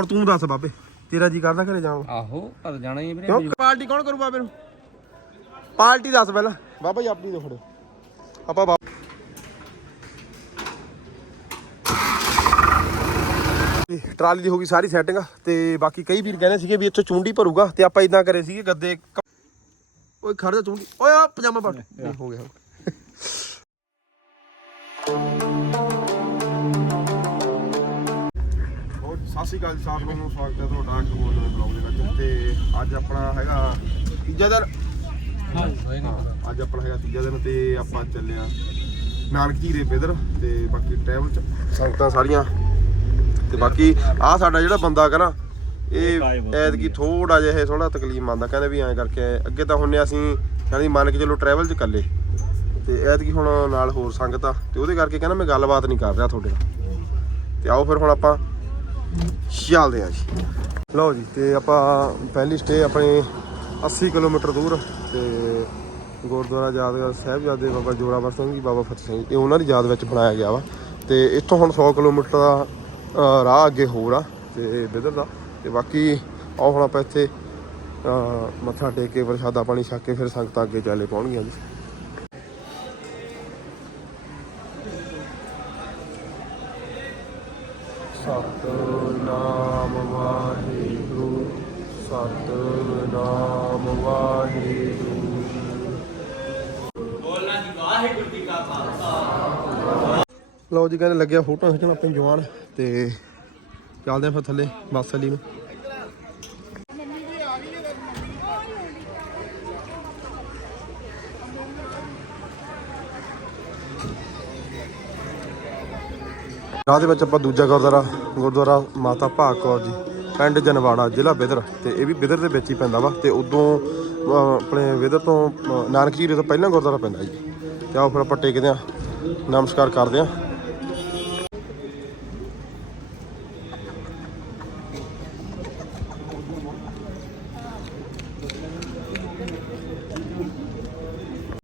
ਹੁਣ ਤੂੰ ਦੱਸ ਬਾਬੇ ਤੇਰਾ ਜੀ ਕਰਦਾ ਘਰੇ ਜਾਣ ਨੂੰ? ਆਹੋ ਪਰ ਜਾਣਾ ਹੀ ਵੀਰੇ। ਕਿਉਂ? ਪਾਰਟੀ ਕੌਣ ਕਰੂ ਬਾਬੇ ਨੂੰ ਪਾਰਟੀ ਦੱਸ ਪਹਿਲਾਂ। ਬਾਬਾ ਜੀ ਆਪਣੀ ਦੇ ਫੜੋ। ਆਪਾਂ ਬਾ- ਟਰਾਲੀ ਦੀ ਹੋ ਗਈ ਸਾਰੀ ਸੈਟਿੰਗ ਤੇ ਬਾਕੀ ਕਈ ਵੀਰ ਕਹਿੰਦੇ ਸੀਗੇ ਵੀ ਇੱਥੋਂ ਚੁੰਡੀ ਭਰੂਗਾ ਤੇ ਆਪਾਂ ਇਦਾਂ ਕਰੇ ਸੀਗੇ ਗੱਦੇ ਕ- ਓਏ ਖੜ ਜਾ ਚੁੰਡੀ। ਓਏ ਆ ਪਜਾਮਾ ਪਾ। ਇਹ ਹੋ ਗਿਆ। ਸ਼੍ਰੀ ਅਕਾਲ ਜੀ ਸਾਰਿਆਂ ਨੂੰ ਸਵਾਗਤ ਹੈ ਤੁਹਾਡਾ ਇੱਕ ਹੋਰ ਨਵੇਂ ਬਲੌਗ ਦੇ ਵਿੱਚ ਤੇ ਅੱਜ ਆਪਣਾ ਹੈਗਾ ਤੀਜਾ ਦਿਨ। ਹਾਂ, ਅੱਜ ਆਪਣਾ ਹੈਗਾ ਤੀਜਾ ਦਿਨ ਤੇ ਆਪਾਂ ਚੱਲੇ ਆ ਨਾਨਕ ਝੀਰੇ ਬੇਦਰ ਤੇ ਬਾਕੀ ਟਰੈਵਲ ਚ ਸੰਗਤਾਂ ਸਾਰੀਆਂ। ਤੇ ਬਾਕੀ ਆ ਸਾਡਾ ਜਿਹੜਾ ਬੰਦਾ ਕਹਿੰਦਾ ਇਹ ਐਤਕੀ ਥੋੜਾ ਜਿਹਾ ਇਹ ਥੋੜਾ ਤਕਲੀਫ ਮੰਨਦਾ ਕਹਿੰਦੇ ਵੀ ਐਂ ਕਰਕੇ ਅੱਗੇ ਤਾਂ ਹੁੰਨੇ ਅਸੀਂ ਯਾਨੀ ਮੰਨ ਕੇ ਚੱਲੋ ਟਰੈਵਲ ਚ ਇਕੱਲੇ। ਤੇ ਐਤਕੀ ਹੁਣ ਨਾਲ ਹੋਰ ਸੰਗਤ ਆ ਤੇ ਉਹਦੇ ਕਰਕੇ ਕਹਿੰਦਾ ਮੈਂ ਗੱਲਬਾਤ ਨਹੀਂ ਕਰ ਰਿਹਾ ਤੁਹਾਡੇ ਨਾਲ। ਤੇ ਆਓ ਫਿਰ ਹੁਣ ਆਪਾਂ ਚੱਲਦੇ ਆ ਜੀ। ਲਓ ਜੀ ਤੇ ਆਪਾਂ ਪਹਿਲੀ ਸਟੇ ਆਪਣੇ 80 ਕਿਲੋਮੀਟਰ ਦੂਰ ਤੇ ਗੁਰਦੁਆਰਾ ਯਾਦਗਾਰ ਸਾਹਿਬਜ਼ਾਦੇ ਬਾਬਾ ਜੋਰਾਵਰ ਸਿੰਘ ਜੀ ਬਾਬਾ ਫਤਿਹ ਸਿੰਘ ਜੀ, ਇਹ ਉਹਨਾਂ ਦੀ ਯਾਦ ਵਿੱਚ ਬਣਾਇਆ ਗਿਆ ਵਾ। ਤੇ ਇੱਥੋਂ ਹੁਣ 100 ਕਿਲੋਮੀਟਰ ਦਾ ਰਾਹ ਅੱਗੇ ਹੋਰ ਆ ਤੇ ਬਿਦਰ ਦਾ। ਤੇ ਬਾਕੀ ਆਓ ਹੁਣ ਆਪਾਂ ਇੱਥੇ ਮੱਥਾ ਟੇਕ ਕੇ ਪ੍ਰਸ਼ਾਦਾ ਪਾਣੀ ਛੱਕ ਕੇ ਫਿਰ ਸੰਗਤਾਂ ਅੱਗੇ ਚੱਲੇ ਪਾਉਣਗੀਆਂ ਜੀ। ਸਤਨਾਮ ਵਾਹਿਗੁਰੂ। ਬੋਲਣਾ ਜੀ ਵਾਹਿਗੁਰੂ ਜੀ ਕਾ ਖਾਲਸਾ। ਲਓ ਜੀ ਕਹਿੰਦੇ ਲੱਗਿਆ ਫੋਟੋ ਖਿੱਚਣ ਆਪਣੀ ਜਵਾਨ ਤੇ ਚੱਲਦੇ ਆ ਫਿਰ ਥੱਲੇ ਬੱਸ ਅਲੀ ਨੂੰ। ਰਾਹ ਦੇ ਵਿੱਚ ਆਪਾਂ ਦੂਜਾ ਗੁਰਦੁਆਰਾ ਗੁਰਦੁਆਰਾ ਮਾਤਾ ਭਾਗ ਕੌਰ ਜੀ। ਪਿੰਡ ਜਨਵਾੜਾ ਜ਼ਿਲ੍ਹਾ ਬਿਦਰ ਤੇ ਇਹ ਵੀ ਬਿਦਰ ਦੇ ਵਿੱਚ ਹੀ ਪੈਂਦਾ ਵਾ ਤੇ ਉਦੋਂ ਆਪਣੇ ਬਿਦਰ ਤੋਂ ਨਾਨਕ ਜੀਰੇ ਤੋਂ ਪਹਿਲਾਂ ਗੁਰਦੁਆਰਾ ਪੈਂਦਾ ਜੀ। ਤੇ ਆਓ ਫਿਰ ਆਪਾਂ ਟੇਕਦੇ ਆ ਨਮਸਕਾਰ ਕਰਦੇ ਆ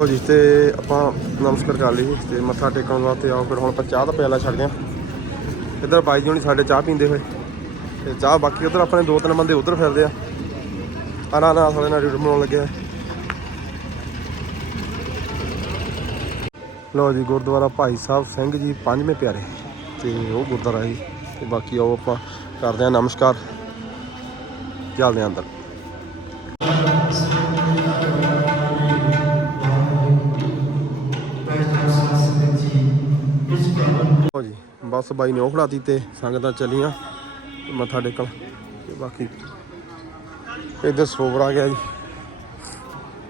ਜੀ, ਤੇ ਆਪਾਂ ਨਮਸਕਾਰ ਕਰ ਲਈ ਤੇ ਮੱਥਾ ਟੇਕਣ ਵਾਸਤੇ ਆਓ ਫਿਰ ਹੁਣ ਆਪਾਂ ਚਾਹ ਦਾ ਪਿਆਲਾ ਛੱਡਦੇ ਆ ਇੱਧਰ ਬਾਈ ਜੀ ਹੁਣੀ ਸਾਡੇ ਚਾਹ ਪੀਂਦੇ ਹੋਏ। ਤੇ ਚਾਹ ਬਾਕੀ ਉਧਰ ਆਪਣੇ ਦੋ ਤਿੰਨ ਬੰਦੇ ਉਧਰ ਫਿਰਦੇ ਆ। ਅਨਾਨਾਸ ਵਾਲੇ ਨਾਲ ਰੀਡ ਬਣਾਉਣ ਲੱਗੇ ਆ। ਲਓ ਜੀ, ਗੁਰਦੁਆਰਾ ਭਾਈ ਸਾਹਿਬ ਸਿੰਘ ਜੀ, ਪੰਜਵੇਂ ਪਿਆਰੇ। ਤੇ ਉਹ ਗੁਰਦੁਆਰਾ ਜੀ, ਤੇ ਬਾਕੀ ਆਓ ਆਪਾਂ ਕਰਦੇ ਆ ਨਮਸਕਾਰ। ਚੱਲਦੇ ਆ ਅੰਦਰ। ਲਓ ਜੀ, ਬਸ ਬਾਈ ਨੇ ਉਹ ਖੜਾਤੀ ਤੇ ਸੰਗਤਾਂ ਚੱਲੀਆਂ। ਮੱਥਾ ਟੇਕਣ। ਤੇ ਬਾਕੀ ਇੱਧਰ ਸਰੋਵਰ ਆ ਗਿਆ ਜੀ।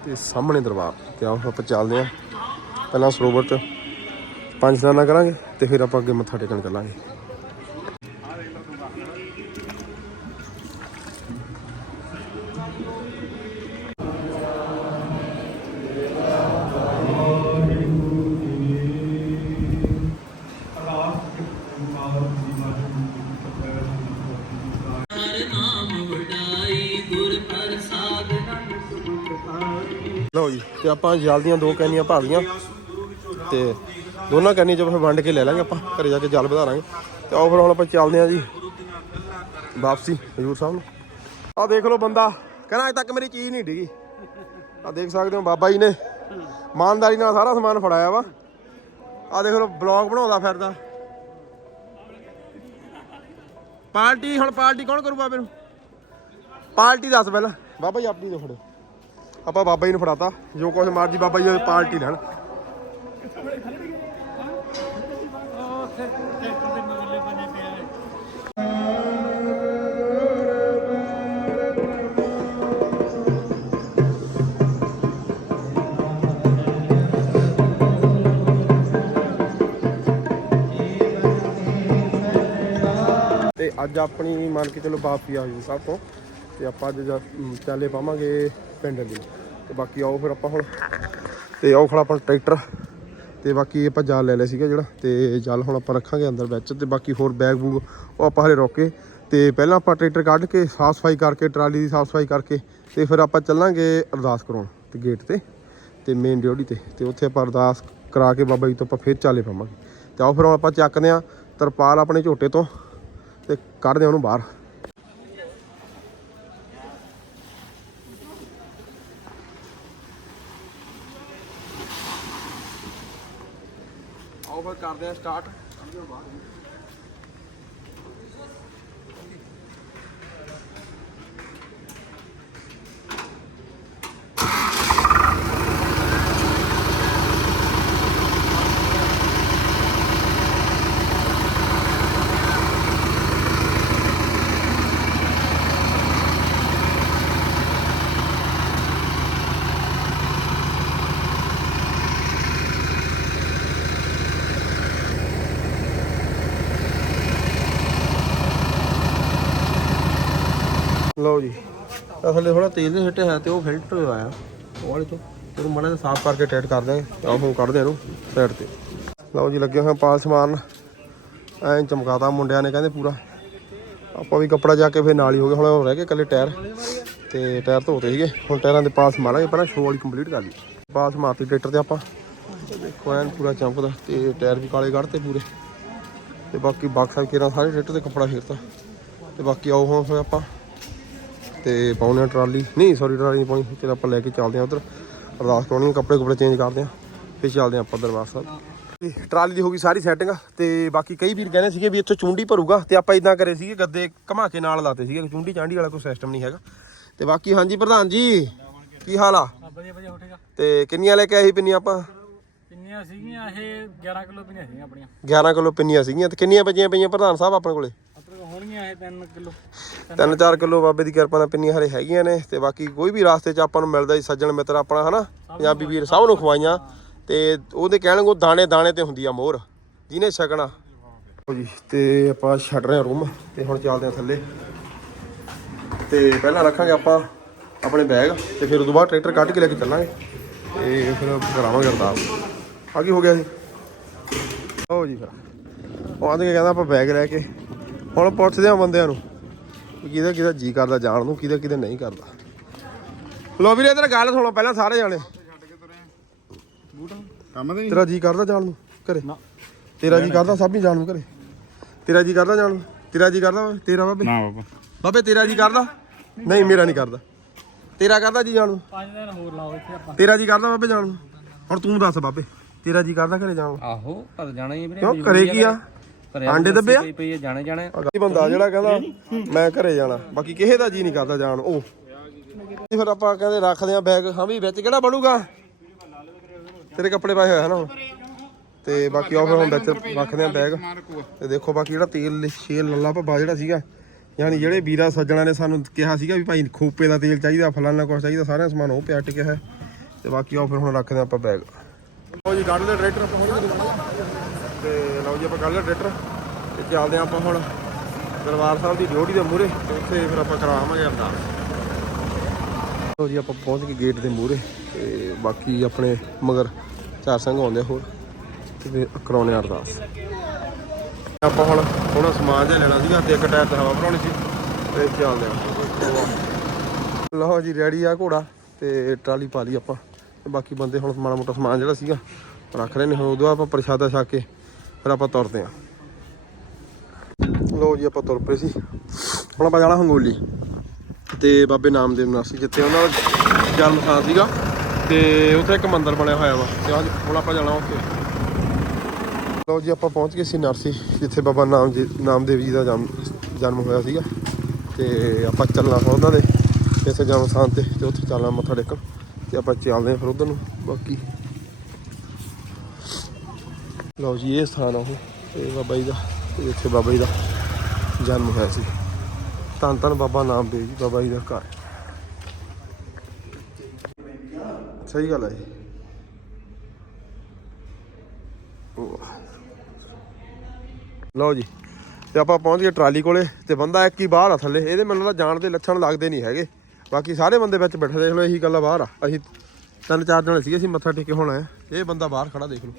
ਤੇ ਸਾਹਮਣੇ ਦਰਬਾਰ ਤੇ ਆਓ, ਆਪਾਂ ਚੱਲਦੇ ਆ ਪਹਿਲਾਂ ਸਰੋਵਰ 'ਚ ਪੰਜ ਸਨਾਨਾ ਕਰਾਂਗੇ ਤੇ ਫਿਰ ਆਪਾਂ ਅੱਗੇ ਮੱਥਾ ਟੇਕਣ ਚੱਲਾਂਗੇ। ਜੀ ਤੇ ਆਪਾਂ ਜਲ ਦੀਆਂ ਦੋ ਕੈਨੀਆਂ ਭਰ ਲਈਆਂ ਤੇ ਦੋਨਾਂ ਕੈਨੀਆਂ ਚ ਫਿਰ ਵੰਡ ਕੇ ਲੈ ਲਾਂਗੇ ਆਪਾਂ, ਘਰੇ ਜਾ ਕੇ ਜਲ ਵਧਾ ਲਾਂਗੇ। ਤੇ ਆਓ ਫਿਰ ਹੁਣ ਆਪਾਂ ਚੱਲਦੇ ਆਂ ਜੀ ਵਾਪਸੀ, ਹਜੂਰ ਸਾਹਿਬ ਨੂੰ। ਆਹ ਦੇਖ ਲਓ ਬੰਦਾ, ਕਹਿੰਦਾ ਅਜੇ ਤੱਕ ਮੇਰੀ ਚੀਜ਼ ਨਹੀਂ ਡਿੱਗੀ। ਆ ਦੇਖ ਸਕਦੇ ਹੋ ਬਾਬਾ ਜੀ ਨੇ ਇਮਾਨਦਾਰੀ ਨਾਲ ਸਾਰਾ ਸਮਾਨ ਫੜਾਇਆ ਵਾ। ਆ ਦੇਖ ਲਓ ਬਲੌਗ ਬਣਾਉਂਦਾ ਫਿਰਦਾ। ਪਾਰਟੀ, ਹੁਣ ਪਾਰਟੀ ਕੌਣ ਕਰੂ ਬਾਬੇ ਨੂੰ? ਪਾਰਟੀ ਦੱਸ ਪਹਿਲਾਂ। ਬਾਬਾ ਜੀ ਆਪਣੀ ਦੇ ਫੜੋ। ਆਪਾਂ ਬਾਬਾ ਜੀ ਨੂੰ ਫੜਾਤਾ, ਜੋ ਕੁਝ ਮਰਜ਼ੀ ਬਾਬਾ ਜੀ ਪਾਰਟੀ ਲੈਣ। ਤੇ ਅੱਜ ਆਪਣੀ ਮੰਨ ਕੇ ਚਲੋ ਵਾਪਸੀ ਆ ਜੀ ਸਭ ਤੋਂ। ਤੇ ਆਪਾਂ ਅੱਜ ਜਾ- ਚਾਲੇ ਪਾਵਾਂਗੇ ਪਿੰਡ ਦੀ। ਤੇ ਬਾਕੀ ਆਓ ਫਿਰ ਆਪਾਂ ਹੁਣ। ਤੇ ਆਓ ਖੜਾ ਆਪਾਂ ਟਰੈਕਟਰ। ਤੇ ਬਾਕੀ ਆਪਾਂ ਜਾਲ ਲੈ ਲਿਆ ਸੀਗਾ ਜਿਹੜਾ। ਤੇ ਜਲ ਹੁਣ ਆਪਾਂ ਰੱਖਾਂਗੇ ਅੰਦਰ ਵਿੱਚ। ਤੇ ਬਾਕੀ ਹੋਰ ਬੈਗ ਬੂਗ ਉਹ ਆਪਾਂ ਹਲੇ ਰੋਕੇ ਤੇ ਪਹਿਲਾਂ ਆਪਾਂ ਟਰੈਕਟਰ ਕੱਢ ਕੇ ਸਾਫ਼ ਸਫ਼ਾਈ ਕਰਕੇ, ਟਰਾਲੀ ਦੀ ਸਾਫ਼ ਸਫ਼ਾਈ ਕਰਕੇ, ਤੇ ਫਿਰ ਆਪਾਂ ਚੱਲਾਂਗੇ ਅਰਦਾਸ ਕਰਾਉਣ ਤੇ ਗੇਟ ਤੇ। ਤੇ ਮੇਨ ਡਿਊਟੀ ਤੇ। ਤੇ ਉੱਥੇ ਆਪਾਂ ਅਰਦਾਸ ਕਰਾ ਕੇ ਬਾਬਾ ਜੀ ਤੋਂ ਆਪਾਂ ਫਿਰ ਚਾਲੇ ਪਾਵਾਂਗੇ। ਤੇ ਆਓ ਫਿਰ ਹੁਣ ਆਪਾਂ ਚੱਕਦੇ ਆਂ ਤਰਪਾਲ ਆਪਣੇ ਝੋਟੇ ਤੋਂ। ਤੇ ਕੱਢਦੇ ਆਂ ਉਹਨੂੰ ਬਾਹਰ। ਆਫਰ ਕਰਦੇ ਆ ਸਟਾਰਟ ਲਓ ਜੀ। ਅਸਲੇ ਥੋੜਾ ਤੇਲ ਦੇ ਛੱਟੇ ਹੈ ਤੇ ਉਹ ਫਿਲਟਰ ਆਇਆ ਉਹ ਵਾਲੇ ਤੋਂ ਉਹਨੂੰ ਮਾੜਾ ਜਿਹਾ ਸਾਫ਼ ਕਰਕੇ ਟਾਈਟ ਕਰ ਦਾਂਗੇ ਆਹ ਹੁਣ ਕੱਢਦੇ ਇਹਨੂੰ ਸਾਈਡ ਤੇ। ਲਓ ਜੀ, ਲੱਗੇ ਹੋਏ ਪਾਲਸ ਮਾਰਨ ਐਂ ਚਮਕਾਤਾ ਮੁੰਡਿਆਂ ਨੇ, ਕਹਿੰਦੇ ਪੂਰਾ। ਆਪਾਂ ਵੀ ਕੱਪੜਾ ਜਾ ਕੇ ਫਿਰ ਨਾਲ ਹੀ ਹੋ ਗਏ। ਹੁਣ ਰਹਿ ਗਏ ਇਕੱਲੇ ਟਾਇਰ। ਤੇ ਟਾਇਰ ਧੋਤੇ ਸੀਗੇ। ਹੁਣ ਟਾਇਰਾਂ ਦੇ ਪਾਸ ਮਾਰਾਂਗੇ ਪਹਿਲਾਂ ਸ਼ੋਅ ਵਾਲੀ ਕੰਪਲੀਟ ਕਰ ਲਈ। ਪਾਸ ਮਾਰਤੀ ਟਰੈਕਟਰ ਤੇ ਆਪਾਂ। ਦੇਖੋ ਐਨ ਪੂਰਾ ਚਮਕਦਾ ਤੇ ਟਾਇਰ ਵੀ ਕਾਲੇ ਕੱਢਤੇ ਪੂਰੇ। ਤੇ ਬਾਕੀ ਬਾਕਸਾਂ ਕਿਰਾਂ ਸਾਰੇ ਟਰੈਕਟਰ ਤੇ ਕੱਪੜਾ ਫੇਰਤਾ। ਤੇ ਬਾਕੀ ਆਓ ਹੁਣ ਫਿਰ ਆਪਾਂ। ਤੇ ਪਾਉਣੇ ਆ ਟਰਾਲੀ। ਨਹੀਂ ਸੌਰੀ ਟਰਾਲੀ ਨਹੀਂ ਪਾਉਣੀ। ਤੇ ਆਪਾਂ ਲੈ ਕੇ ਚੱਲਦੇ ਆ ਉਧਰ। ਅਰਦਾਸ ਕਰਾਉਣੀ ਕੱਪੜੇ ਕੁਪੜੇ ਚੇਂਜ ਕਰਦੇ ਆ। ਫਿਰ ਚੱਲਦੇ ਆ ਆਪਾਂ ਦਰਬਾਰ ਸਾਹਿਬ। ਟਰਾਲੀ ਦੀ ਹੋ ਗਈ ਸਾਰੀ ਸੈਟਿੰਗ ਤੇ ਬਾਕੀ ਕਈ ਵੀਰ ਕਹਿੰਦੇ ਸੀਗੇ ਵੀ ਇੱਥੋਂ ਚੁੰਡੀ ਭਰੂਗਾ। ਤੇ ਆਪਾਂ ਇਦਾਂ ਕਰੇ ਸੀਗੇ ਗੱਦੇ ਘਮਾ ਕੇ ਨਾਲ ਲਾਤੇ ਸੀਗੇ। ਚੁੰਡੀ ਚਾਂਡੀ ਵਾਲਾ ਕੋਈ ਸਿਸਟਮ ਨਹੀਂ ਹੈਗਾ। ਤੇ ਬਾਕੀ ਹਾਂਜੀ ਪ੍ਰਧਾਨ ਜੀ ਕੀ ਹਾਲ ਆ? ਵਧੀਆ ਵਧੀਆ ਉੱਠੇਗਾ ਤੇ ਕਿੰਨੀਆਂ ਲੈ ਕੇ ਆਏ ਸੀ ਪਿੰਨੀਆਂ ਆਪਾਂ? ਪਿੰਨੀਆਂ ਸੀਗੀਆਂ ਇਹ 11 ਕਿਲੋ ਪਿੰਨੀਆਂ ਸੀਗੀਆਂ ਆਪਣੀਆਂ। 11 ਕਿਲੋ ਪਿੰਨੀਆਂ ਸੀਗੀਆਂ। ਤੇ ਕਿੰਨੀਆਂ ਬਚੀਆਂ ਪਈਆਂ ਪ੍ਰਧਾਨ ਸਾਹਿਬ ਆਪਣੇ ਕੋਲ? ਹੋਣਗੀਆਂ ਇਹ 3 ਕਿਲੋ। 3-4 ਕਿਲੋ ਬਾਬੇ ਦੀ ਕਿਰਪਾ ਨਾਲ ਪਿੰਨੀਆਂ ਹਰੇ ਹੈਗੀਆਂ ਨੇ ਤੇ ਬਾਕੀ ਕੋਈ ਵੀ ਰਾਸਤੇ 'ਚ ਆਪਾਂ ਨੂੰ ਮਿਲਦਾ ਹੀ ਸੱਜਣ ਮਿੱਤਰ ਆਪਣਾ ਹਨਾ? ਪੰਜਾਬੀ ਵੀਰ ਸਭ ਨੂੰ ਖਵਾਈਆਂ। ਤੇ ਉਹਦੇ ਕਹਿਣਗੇ ਦਾਣੇ ਦਾਣੇ ਤੇ ਹੁੰਦੀ ਆ ਮੋਹਰ ਜਿਹਨੇ ਛਕਣਾ। ਜੀ ਤੇ ਆਪਾਂ ਛੱਡ ਰਹੇ ਹਾਂ ਰੂਮ ਤੇ ਹੁਣ ਚੱਲਦੇ ਹਾਂ ਥੱਲੇ। ਤੇ ਪਹਿਲਾਂ ਰੱਖਾਂਗੇ ਆਪਾਂ ਆਪਣੇ ਬੈਗ ਤੇ ਫਿਰ ਉਦੋਂ ਬਾਅਦ ਟਰੈਕਟਰ ਕੱਢ ਕੇ ਲੈ ਕੇ ਚੱਲਾਂਗੇ। ਤੇ ਫਿਰ ਕਰਾਵਾਂਗੇ ਅਰਦਾਸ। ਆ ਕੀ ਹੋ ਗਿਆ ਜੀ? ਲਓ ਜੀ ਫਿਰ। ਉਹ ਆਂਦੇ ਕਹਿੰਦਾ ਆਪਾਂ ਬੈਗ ਲੈ ਕੇ ਹੁਣ ਪੁੱਛਦੇ ਆ ਬੰਦਿਆਂ ਨੂੰ ਵੀ ਕਿਹਦਾ ਕਿਹਦਾ ਜੀ ਕਰਦਾ ਜਾਣ ਨੂੰ ਕਿਹਦਾ ਕਿਹਦਾ ਨਹੀਂ ਕਰਦਾ। ਲੋ ਵੀਰੇ ਇਧਰ ਗੱਲ ਸੁਣੋ ਪਹਿਲਾਂ ਸਾਰੇ ਜਾਣੇ। ਕੰਮ ਤੇ ਤੇਰਾ ਜੀ ਕਰਦਾ ਜਾਣ ਨੂੰ ਘਰੇ? ਤੇਰਾ ਜੀ ਕਰਦਾ ਸਭ ਹੀ ਜਾਣ ਨੂੰ ਘਰੇ? ਤੇਰਾ ਜੀ ਕਰਦਾ ਜਾਣ ਨੂੰ? ਤੇਰਾ ਜੀ ਕਰਦਾ? ਤੇਰਾ ਬਾਬੇ? ਨਾ ਬਾਬਾ। ਬਾਬੇ ਤੇਰਾ ਜੀ ਕਰਦਾ? ਨਹੀਂ ਮੇਰਾ ਨਹੀਂ ਕਰਦਾ। ਤੇਰਾ ਕਰਦਾ ਜੀ ਜਾਣ ਨੂੰ? 5 ਦਿਨ ਹੋਰ ਲਾਓ ਇੱਥੇ ਆਪਾਂ। ਤੇਰਾ ਜੀ ਕਰਦਾ ਬਾਬੇ ਜਾਣ ਨੂੰ? ਹੁਣ ਤੂੰ ਦੱਸ ਬਾਬੇ ਤੇਰਾ ਜੀ ਕਰਦਾ ਘਰੇ ਜਾਣ ਨੂੰ? ਆਹੋ ਪਰ ਜਾਣਾ ਹੀ ਆ ਵੀਰੇ ਕਿਉਂ? ਘਰੇ ਕੀ ਆ? ਆਂਡੇ ਦੱਬੇ ਆ ਪਈ ਪਈ ਆ ਜਾਣਾ। ਜਾਣਾ ਬੰਦਾ ਜਿਹੜਾ ਕਹਿੰਦਾ ਮੈਂ ਘਰੇ ਜਾਣਾ। ਬਾਕੀ ਕਿਸੇ ਦਾ ਜੀ ਨਹੀਂ ਕਰਦਾ ਜਾਣ ਉਹ। ਤੇ ਫਿਰ ਆਪਾਂ ਕਹਿੰਦੇ ਰੱਖਦੇ ਆ ਬੈਗ ਹਾਂ ਵੀ ਵਿੱਚ ਕਿਹੜਾ ਬਣੂਗਾ? ਤੇਰੇ ਕੱਪੜੇ ਪਾਏ ਹੋਏ ਹਨ ਹੁਣ। ਤੇ ਬਾਕੀ ਉਹ ਫਿਰ ਹੁਣ ਵਿੱਚ ਰੱਖਦੇ ਆ ਬੈਗ ਤੇ ਦੇਖੋ ਬਾਕੀ ਜਿਹੜਾ ਤੇਲ ਛੇਲ ਲੱਲਾ ਭੱਬਾ ਜਿਹੜਾ ਸੀਗਾ ਯਾਨੀ ਜਿਹੜੇ ਵੀਰਾ ਸੱਜਣਾ ਨੇ ਸਾਨੂੰ ਕਿਹਾ ਸੀਗਾ ਵੀ ਭਾਈ ਖੋਪੇ ਦਾ ਤੇਲ ਚਾਹੀਦਾ ਫਲਾਨਾ ਕੁਛ ਚਾਹੀਦਾ ਸਾਰਾ ਸਮਾਨ ਉਹ ਪਿਆ ਟਿਕਿਆ ਹੈ। ਤੇ ਬਾਕੀ ਉਹ ਫਿਰ ਹੁਣ ਰੱਖਦੇ ਆ ਆਪਾਂ ਬੈਗ ਲਓ ਜੀ ਕੱਢ ਲਿਆ ਟਰੈਕਟਰ ਆਪਾਂ ਹੁਣ ਤੇ ਲਓ ਜੀ ਆਪਾਂ ਕੱਢ ਲਿਆ ਟਰੈਕਟਰ ਤੇ ਚੱਲਦੇ ਹਾਂ ਆਪਾਂ ਹੁਣ ਦਰਬਾਰ ਸਾਹਿਬ ਦੀ ਡਿਊਟੀ ਦੇ ਮੂਹਰੇ ਤੇ ਉੱਥੇ ਫਿਰ ਆਪਾਂ ਕਰਾਵਾਂਗੇ ਅਰਦਾਸ। ਲਓ ਜੀ ਆਪਾਂ ਪਹੁੰਚ ਗਏ ਗੇਟ ਦੇ ਮੂਹਰੇ ਤੇ ਬਾਕੀ ਆਪਣੇ ਮਗਰ ਚਾਰ ਸਿੰਘ ਆਉਂਦੇ ਹੋਰ ਤੇ ਫਿਰ ਕਰਾਉਣੇ ਅਰਦਾਸ। ਆਪਾਂ ਹੁਣ ਥੋੜਾ ਸਮਾਨ ਜਿਹਾ ਲੈਣਾ ਸੀਗਾ ਤੇ ਇੱਕ ਟਾਇਰ ਤੇ ਹਵਾ ਭਰਾਉਣੀ ਸੀ ਤੇ ਚੱਲਦੇ ਆ ਲਓ ਜੀ ਰੈਡੀ ਆ ਘੋੜਾ ਤੇ ਟਰਾਲੀ ਪਾ ਲਈ ਆਪਾਂ ਤੇ ਬਾਕੀ ਬੰਦੇ ਹੁਣ ਮਾੜਾ ਮੋਟਾ ਸਮਾਨ ਜਿਹੜਾ ਸੀਗਾ ਰੱਖ ਰਹੇ ਨੇ ਹੁਣ ਉਦੋਂ ਆਪਾਂ ਪ੍ਰਸ਼ਾਦਾ ਛਕ ਕੇ ਫਿਰ ਆਪਾਂ ਤੁਰਦੇ ਆ ਲਓ ਜੀ, ਆਪਾਂ ਤੁਰ ਪਏ ਸੀ। ਹੁਣ ਆਪਾਂ ਜਾਣਾ ਹੰਗੋਲੀ। ਤੇ ਬਾਬੇ ਨਾਮਦੇਵ ਨਾਲ ਜਿੱਥੇ ਉਹਨਾਂ ਦਾ ਜਨਮ ਸਥਾਨ ਸੀਗਾ। ਤੇ ਉੱਥੇ ਇੱਕ ਮੰਦਿਰ ਬਣਿਆ ਹੋਇਆ ਵਾ। ਤੇ ਹੁਣ ਆਪਾਂ ਜਾਣਾ ਉੱਥੇ। ਲਓ ਜੀ, ਆਪਾਂ ਪਹੁੰਚ ਗਏ ਸੀ ਨਰਸੀ ਜਿੱਥੇ ਬਾਬਾ ਨਾਮ ਜੀ, ਨਾਮਦੇਵ ਜੀ ਦਾ ਜਨਮ ਜਨਮ ਹੋਇਆ ਸੀਗਾ। ਤੇ ਆਪਾਂ ਚੱਲਣਾ ਫਿਰ ਉਹਨਾਂ ਦੇ ਇਸੇ ਜਨਮ ਸਥਾਨ ਤੇ ਤੇ ਉੱਥੇ ਚੱਲਣਾ ਮੱਥਾ ਟੇਕਣ। ਤੇ ਆਪਾਂ ਚੱਲਦੇ ਹਾਂ ਫਿਰ ਉਧਰ ਨੂੰ। ਬਾਕੀ ਲਓ ਜੀ, ਇਹ ਸਥਾਨ ਆ ਉਹ। ਤੇ ਬਾਬਾ ਜੀ ਦਾ ਇੱਥੇ ਬਾਬਾ ਜੀ ਦਾ ਜਨਮ ਹੋਇਆ ਸੀ। ਧੰਨ ਧੰਨ ਬਾਬਾ ਨਾਮਦੇਵ ਜੀ, ਬਾਬਾ ਜੀ ਦਾ ਘਰ। ਸਹੀ ਗੱਲ ਹੈ ਜੀ। ਲਓ ਜੀ, ਤੇ ਆਪਾਂ ਪਹੁੰਚ ਗਏ ਟਰਾਲੀ ਕੋਲੇ, ਤੇ ਬੰਦਾ ਇੱਕ ਹੀ ਬਾਹਰ ਆ ਥੱਲੇ। ਇਹਦੇ ਮੈਨੂੰ ਤਾਂ ਜਾਣ ਦੇ ਲੱਛਣ ਲੱਗਦੇ ਨਹੀਂ ਹੈਗੇ। ਬਾਕੀ ਸਾਰੇ ਬੰਦੇ ਵਿੱਚ ਬੈਠੇ, ਦੇਖ ਲਓ, ਇਹੀ ਗੱਲ ਆ ਬਾਹਰ ਆ। ਅਸੀਂ ਤਿੰਨ ਚਾਰ ਜਣੇ ਸੀਗੇ, ਅਸੀਂ ਮੱਥਾ ਟੇਕੇ ਹੋਣਾ ਆਏ ਇਹ ਬੰਦਾ ਬਾਹਰ ਖੜਾ, ਦੇਖ ਲਓ।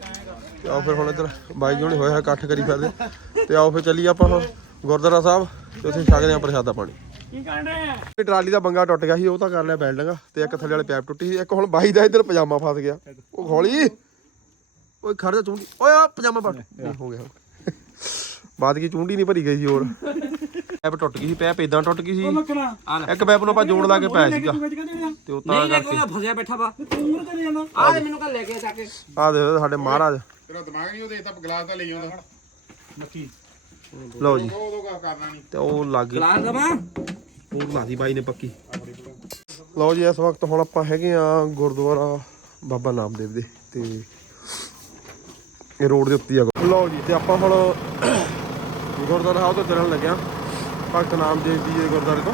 ਤੇ ਆਓ ਫਿਰ ਹੁਣ ਇੱਧਰ ਬਾਈ ਜੋਣੇ ਹੋਇਆ ਇਕੱਠ ਕਰੀ ਫਿਰਦੇ। ਤੇ ਆਓ ਫਿਰ ਚੱਲੀਏ ਆਪਾਂ ਹੁਣ ਗੁਰਦੁਆਰਾ ਸਾਹਿਬ ਤੇ ਉੱਥੇ ਛਕਦੇ ਆ ਪ੍ਰਸ਼ਾਦਾ ਪਾਣੀ। ਕੀ ਕਰਨ ਰਹੇ ਆ? ਟਰਾਲੀ ਦਾ ਬੰਗਾ ਟੁੱਟ ਗਿਆ ਸੀ ਉਹ ਤਾਂ ਕਰ ਲਿਆ ਬੈਲਡਿੰਗ। ਤੇ ਇੱਕ ਥੱਲੇ ਵਾਲੇ ਪੈਪ ਟੁੱਟੀ ਸੀ ਇੱਕ ਹੁਣ ਬਾਈ ਦਾ ਇੱਧਰ ਪਜਾਮਾ ਫਸ ਗਿਆ। ਉਹ ਹੌਲੀ ਓਏ ਖੜ ਜਾ ਚੁੰਡੀ। ਓਏ ਆ ਪਜਾਮਾ ਪਾ ਨਹੀਂ ਹੋ ਗਿਆ। ਬਾਅਦ ਕੀ ਚੁੰਡੀ ਨਹੀਂ ਭਰੀ ਗਈ ਸੀ ਹੋਰ। ਪੈਪ ਟੁੱਟ ਗਈ ਸੀ ਪੈਪ ਇਦਾਂ ਟੁੱਟ ਗਈ ਸੀ। ਇੱਕ ਪੈਪ ਨੂੰ ਆਪਾਂ ਜੋੜ ਲਾ ਕੇ ਪਾਇਆ ਸੀਗਾ। ਤੇ ਉਹ ਤਾਂ ਕਰਕੇ। ਫਸਿਆ ਬੈਠਾ ਵਾ। ਤੂੰ ਮੁਰ ਤੇ ਜਾਂਦਾ। ਆ ਮੈਨੂੰ ਕੱਲ ਲੈ ਕੇ ਜਾ ਕੇ। ਆ ਦੇ ਸਾਡੇ ਮਹਾਰਾਜ। ਤੇਰਾ ਦਿਮਾਗ ਨਹੀਂ ਉਹਦੇ ਤਾਂ ਗਲਾਸ ਤਾਂ ਲਈ ਆਉਂਦਾ। ਲਓ ਜੀ। ਉਹ ਉਦੋਂ ਕਾ ਕਰਨਾ ਨਹੀਂ ਤੇ ਉਹ ਲੱਗ ਗਈ। ਗਲਾਸ ਦਵਾ? ਹੋਰ ਲਾਦੀ ਬਾਈ ਨੇ ਪੱਕੀ। ਲਓ ਜੀ ਇਸ ਵਕਤ ਹੁਣ ਆਪਾਂ ਹੈਗੇ ਆ ਗੁਰਦੁਆਰਾ ਬਾਬਾ ਨਾਮਦੇਵ ਦੇ ਤੇ ਇਹ ਰੋਡ ਦੇ ਉੱਤੇ ਆ ਲਓ ਜੀ ਤੇ ਆਪਾਂ ਹੁਣ ਗੁਰਦੁਆਰਾ ਸਾਹਿਬ ਤੋਂ ਚੱਲਣ ਲੱਗਿਆ। ਭਗਤ ਨਾਮਦੇਵ ਜੀ ਦੇ ਗੁਰਦੁਆਰੇ ਤੋਂ।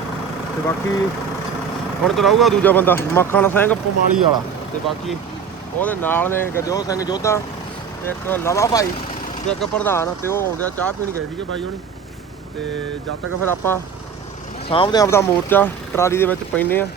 ਤੇ ਬਾਕੀ ਹੁਣ ਚਲਾਊਗਾ ਦੂਜਾ ਬੰਦਾ ਮੱਖਣ ਸਿੰਘ ਪਮਾਲੀ ਵਾਲਾ। ਤੇ ਬਾਕੀ ਉਹਦੇ ਨਾਲ ਨੇ ਗਰਜੋਤ ਸਿੰਘ ਜੋਧਾ। ਇੱਕ ਲਵਾ ਭਾਈ ਤੇ ਇੱਕ ਪ੍ਰਧਾਨ ਤੇ ਉਹ ਆਉਂਦੇ ਆ, ਚਾਹ ਪੀਣ ਗਏ ਸੀਗੇ ਬਾਈ ਹੋਣੀ। ਤੇ ਜਦ ਤੱਕ ਫਿਰ ਆਪਾਂ ਸਾਹਮਣੇ ਆਪਦਾ ਮੋਰਚਾ, ਟਰਾਲੀ ਦੇ ਵਿੱਚ ਪੈਨੇ ਆ।